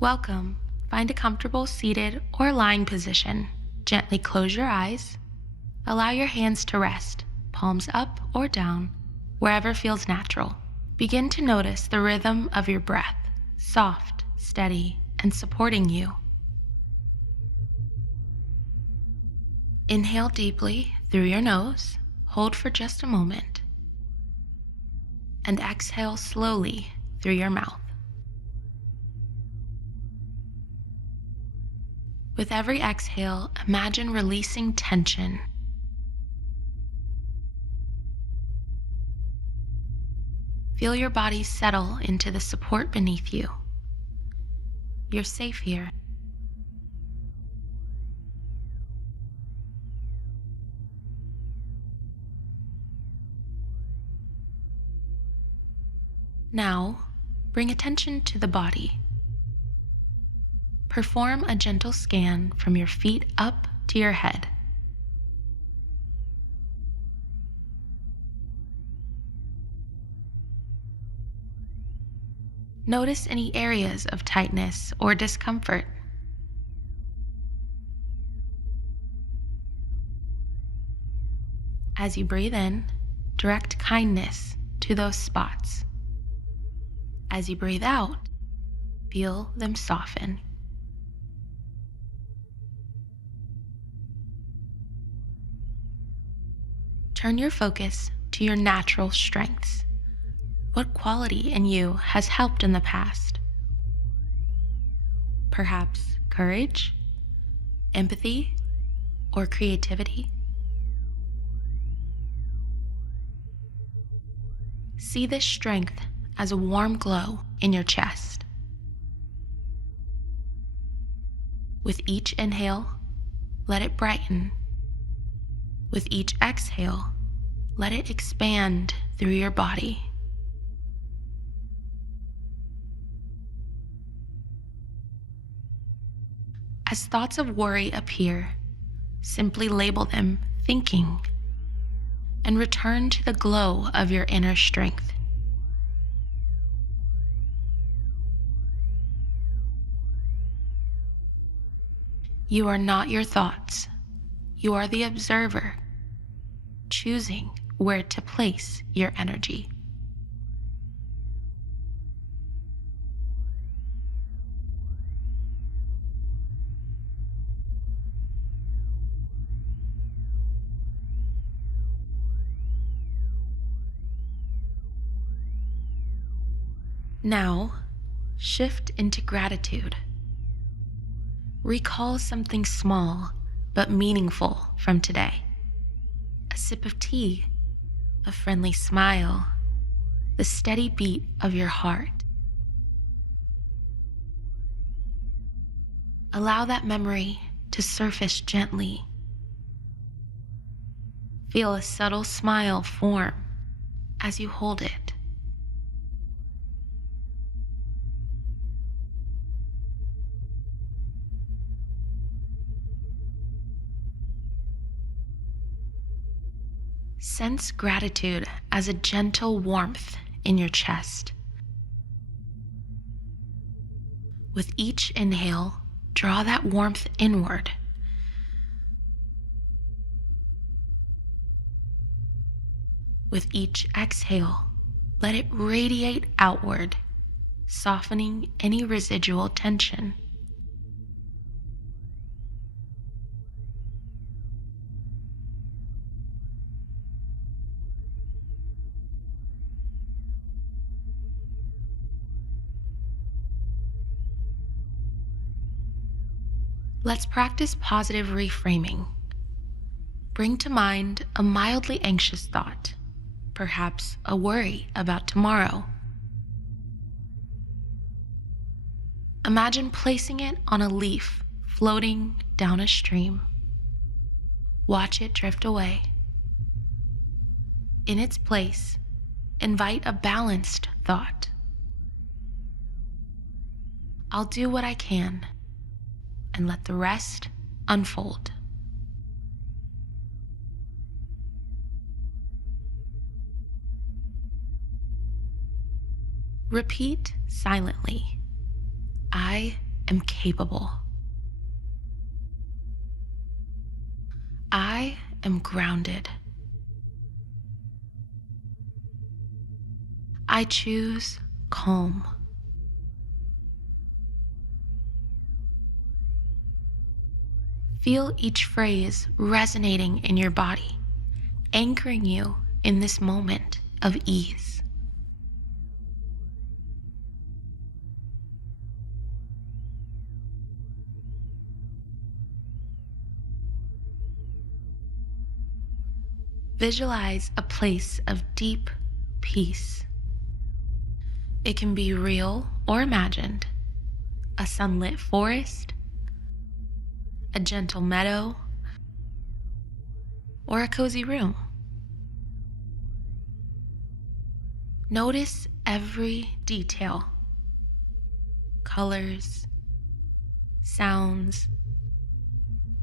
Welcome. Find a comfortable seated or lying position. Gently close your eyes. Allow your hands to rest, palms up or down, wherever feels natural. Begin to notice the rhythm of your breath, soft, steady, and supporting you. Inhale deeply through your nose, hold for just a moment, and exhale slowly through your mouth. With every exhale, imagine releasing tension. Feel your body settle into the support beneath you. You're safe here. Now, bring attention to the body. Perform a gentle scan from your feet up to your head. Notice any areas of tightness or discomfort. As you breathe in, direct kindness to those spots. As you breathe out, feel them soften. Turn your focus to your natural strengths. What quality in you has helped in the past? Perhaps courage, empathy, or creativity? See this strength as a warm glow in your chest. With each inhale, let it brighten. With each exhale, let it expand through your body. As thoughts of worry appear, simply label them thinking and return to the glow of your inner strength. You are not your thoughts. You are the observer, choosing where to place your energy. Now, shift into gratitude. Recall something small but meaningful from today. A sip of tea, a friendly smile, the steady beat of your heart. Allow that memory to surface gently. Feel a subtle smile form as you hold it. Sense gratitude as a gentle warmth in your chest. With each inhale, draw that warmth inward. With each exhale, let it radiate outward, softening any residual tension. Let's practice positive reframing. Bring to mind a mildly anxious thought, perhaps a worry about tomorrow. Imagine placing it on a leaf floating down a stream. Watch it drift away. In its place, invite a balanced thought. I'll do what I can and let the rest unfold. Repeat silently. I am capable. I am grounded. I choose calm. Feel each phrase resonating in your body, anchoring you in this moment of ease. Visualize a place of deep peace. It can be real or imagined, a sunlit forest, a gentle meadow, or a cozy room. Notice every detail, colors, sounds,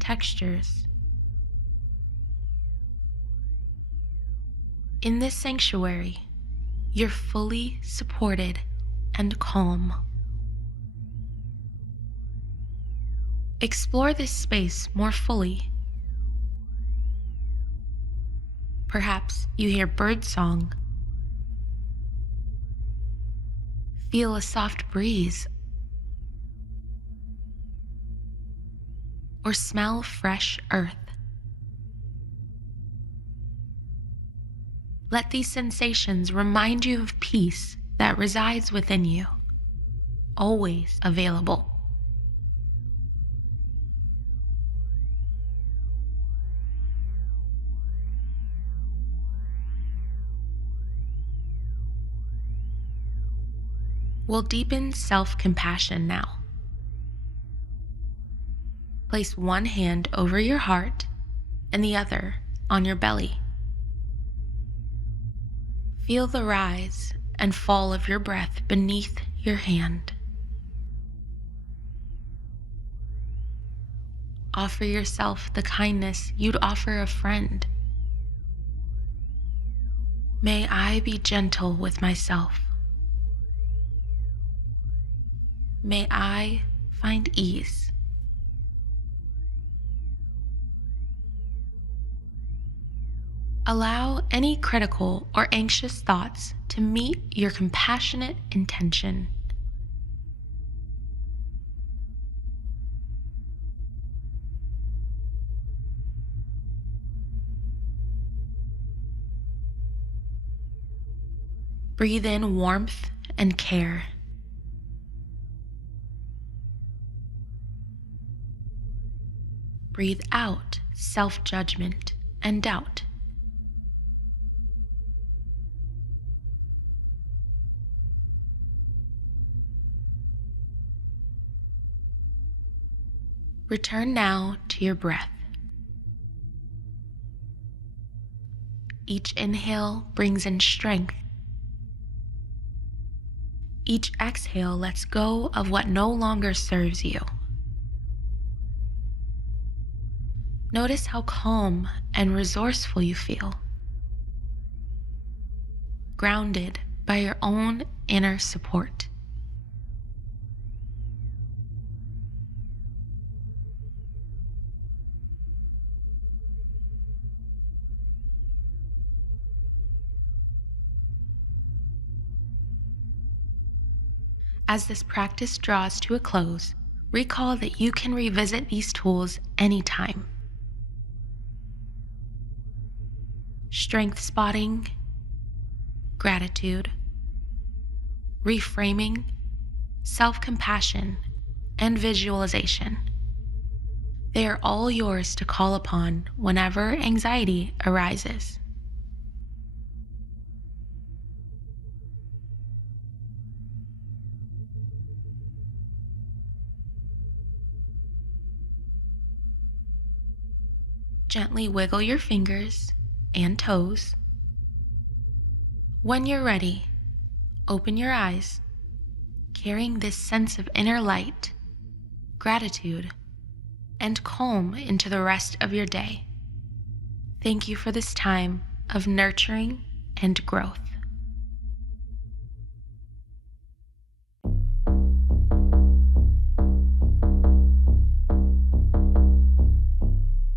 textures. In this sanctuary, you're fully supported and calm. Explore this space more fully. Perhaps you hear birdsong, feel a soft breeze, or smell fresh earth. Let these sensations remind you of peace that resides within you, always available. We'll deepen self-compassion now. Place one hand over your heart and the other on your belly. Feel the rise and fall of your breath beneath your hand. Offer yourself the kindness you'd offer a friend. May I be gentle with myself. May I find ease. Allow any critical or anxious thoughts to meet your compassionate intention. Breathe in warmth and care. Breathe out self-judgment and doubt. Return now to your breath. Each inhale brings in strength. Each exhale lets go of what no longer serves you. Notice how calm and resourceful you feel, grounded by your own inner support. As this practice draws to a close, recall that you can revisit these tools anytime. Strength spotting, gratitude, reframing, self-compassion, and visualization. They are all yours to call upon whenever anxiety arises. Gently wiggle your fingers and toes. When you're ready, open your eyes, carrying this sense of inner light, gratitude, and calm into the rest of your day. Thank you for this time of nurturing and growth.